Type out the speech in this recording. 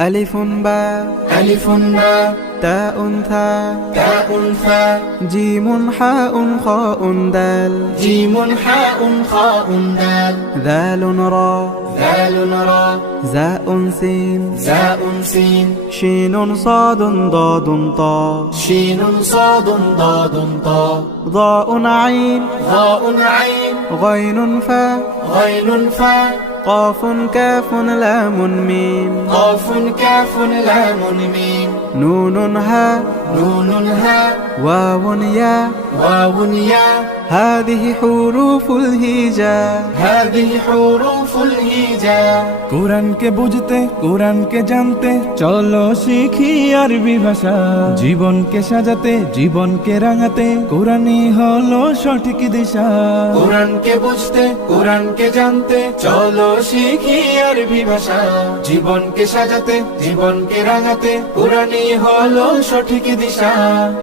ألف باء ألف باء تاء ثاء تاء ثاء جيم حاء خاء دال جيم حاء خاء دال ذال را ذال را زاء سين زاء سين شين صاد ضاد طاء شين صاد ضاد طاء ضاء عين ضاء عين غين فاء غين فاء قاف كاف لام ميم قاف كاف لام ميم نون هاء نون هاء واو ياء واو ياء هذه حروف الهجاء هذه حروف الهجاء কোরআনকে বুঝতে কোরআনকে জানতে চলো শিখি আরবি ভাষা জীবনকে সাজাতে জীবনকে রাঙাতে কোরআনই হলো সঠিক দিশা কোরআনকে বুঝতে কোরআনকে জানতে চলো শিখি আরবি ভাষা জীবনকে সাজাতে জীবনকে রাঙাতে কোরআনই হলো সঠিক দিশা।